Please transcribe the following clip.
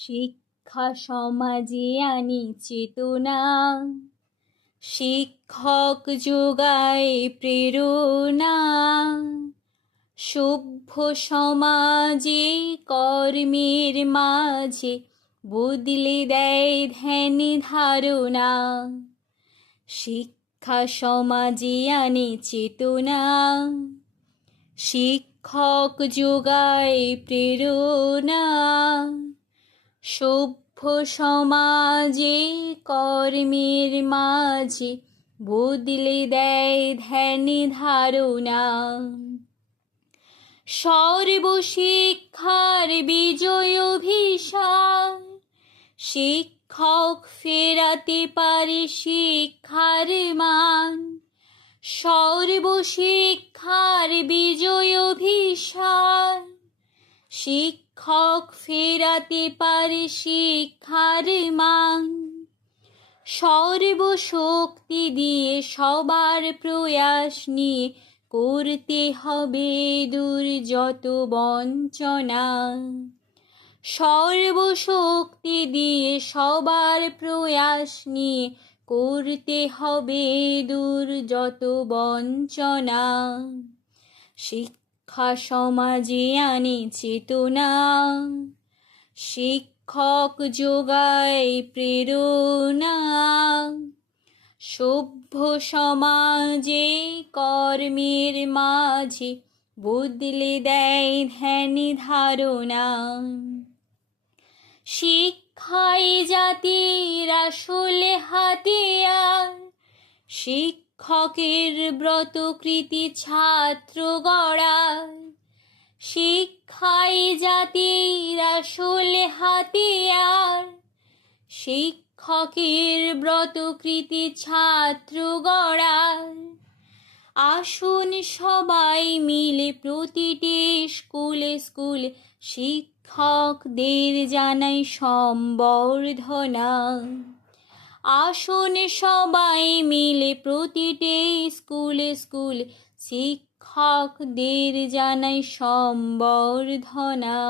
শিক্ষা সমাজে আনি চেতনা, শিক্ষক যোগায় প্রেরণা। সভ্য সমাজে কর্মের মাঝে বদলে দেয় ধ্যান ধারণা। শিক্ষা সমাজে আনে চেতনা, শিক্ষক যোগায় প্রেরণা। সভ্য সমাজে কর্মের মাঝে বদলে দেয় ধ্যান ধারণা। সর্বশিক্ষার বিজয় অভিযান, শিক্ষক ফেরাতে পারে শিক্ষার মান। সর্বশিক্ষার বিজয় অভিযান, শিক্ষক ফেরাতে পারে শিক্ষার মান। সর্বশক্তি দিয়ে সবার প্রয়াস নিয়ে করতে হবে দূর যত বঞ্চনা। সর্বশক্তি দিয়ে সবার প্রয়াস নিয়ে করতে হবে দূর যত বঞ্চনা। শিক্ষা সমাজে আনে চেতনা, শিক্ষক যোগায় প্রেরণা। সভ্য সমাজে কর্মের মাঝে বদলে দেয় ধ্যান ধারণা। শিক্ষাই জাতির আসলে হাতিয়ার, শিক্ষকের ব্রতকৃতি ছাত্র গড়ার। শিক্ষাই জাতির আসলে হাতিয়ার, শিক্ষকের ব্রতকৃতি ছাত্র গড়ার। আসুন সবাই মিলে প্রতিটি স্কুলে স্কুলে শিক্ষকদের জানাই সম্বর্ধনা। আসুন সবাই মিলে প্রতিটি স্কুলে স্কুলে শিক্ষকদের জানাই সম্বর্ধনা।